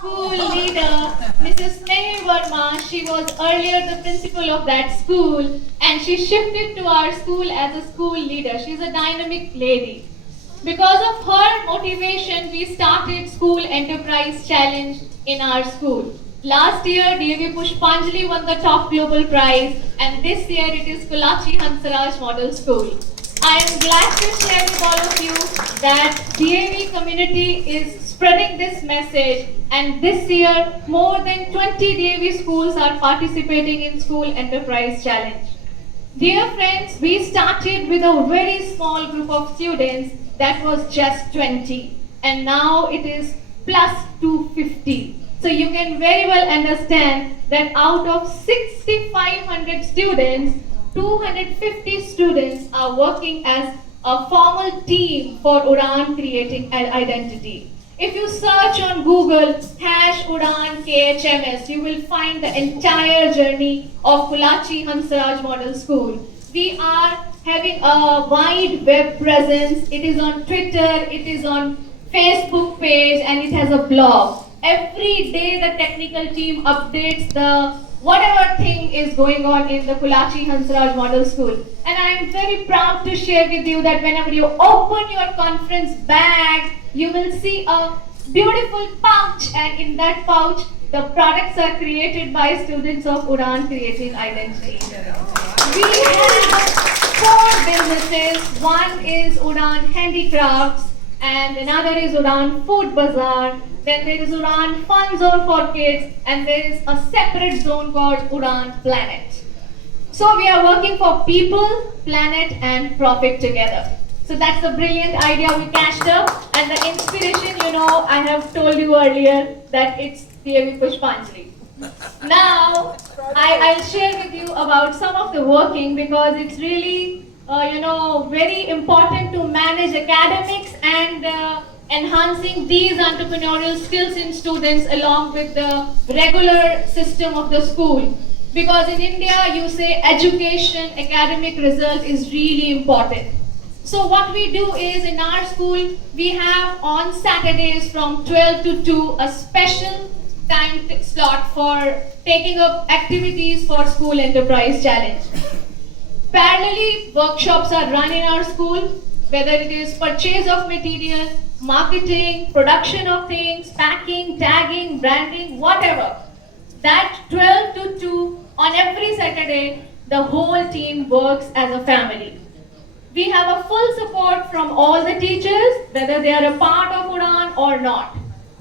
school leader, Mrs. Sneha Verma. She was earlier the principal of that school and she shifted to our school as a school leader. She's a dynamic lady. Because of her motivation, we started School Enterprise Challenge in our school. Last year, DAV Pushpanjali won the top global prize, and this year it is Kulachi Hansaraj Model School. I am glad to share with all of you that DAV community is spreading this message, and this year more than 20 DAV schools are participating in School Enterprise Challenge. Dear friends, we started with a very small group of students that was just 20, and now it is plus 250. So you can very well understand that out of 6,500 students, 250 students are working as a formal team for Udan creating an identity. If you search on Google #Udan KHMS, you will find the entire journey of Kulachi Hansaraj Model School. We are having a wide web presence. It is on Twitter, it is on Facebook page, and it has a blog. Every day the technical team updates the whatever thing is going on in the Kulachi Hansaraj Model School. And I am very proud to share with you that whenever you open your conference bag, you will see a beautiful pouch, and in that pouch, the products are created by students of Udan Creating Identity. We have 4 businesses. One is Udan Handicrafts, and another is Udan Food Bazaar. Then there is Udan Fun Zone for Kids, and there is a separate zone called Udan Planet. So we are working for people, planet, and profit together. So that's a brilliant idea we cashed up, and the inspiration, I have told you earlier that it's DAV Pushpanjali. Now, I'll share with you about some of the working, because it's really, very important to manage academics and enhancing these entrepreneurial skills in students along with the regular system of the school. Because in India, you say education, academic result is really important. So what we do is in our school, we have on Saturdays from 12 to 2 a special time slot for taking up activities for School Enterprise Challenge. Parallelly, workshops are run in our school, whether it is purchase of material, marketing, production of things, packing, tagging, branding, whatever. That 12 to 2 on every Saturday, the whole team works as a family. We have a full support from all the teachers, whether they are a part of Udan or not.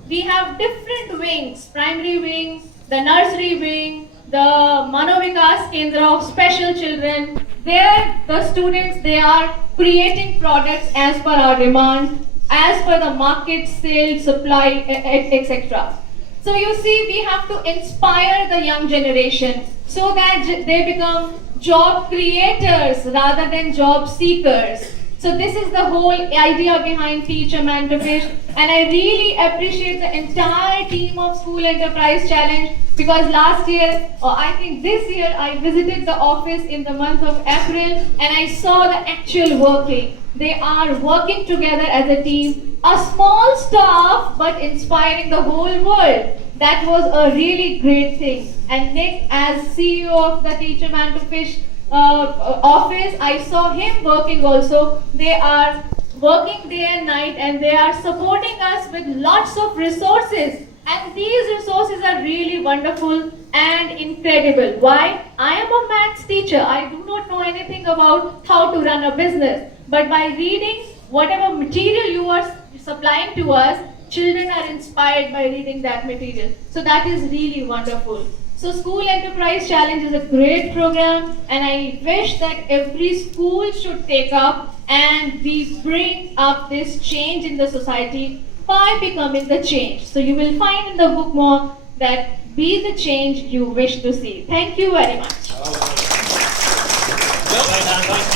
We have different wings, primary wing, the nursery wing, the Manovikas Kendra of special children. There, the students, they are creating products as per our demand, as per the market, sale, supply, etc. So you see, we have to inspire the young generation so that they become job creators rather than job seekers. So this is the whole idea behind Teach a Man to Fish, and I really appreciate the entire team of School Enterprise Challenge, because last year, or I think this year, I visited the office in the month of April and I saw the actual working. They are working together as a team, a small staff but inspiring the whole world. That was a really great thing. And Nick, as CEO of the Teach a Man to Fish office, I saw him working also. They are working day and night, and they are supporting us with lots of resources. And these resources are really wonderful and incredible. Why? I am a maths teacher. I do not know anything about how to run a business. But by reading whatever material you are supplying to us, children are inspired by reading that material. So that is really wonderful. So School Enterprise Challenge is a great program, and I wish that every school should take up and we bring up this change in the society by becoming the change. So you will find in the bookmark that be the change you wish to see. Thank you very much. Thank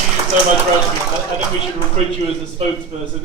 you so much, Rashmi. I think we should recruit you as a spokesperson.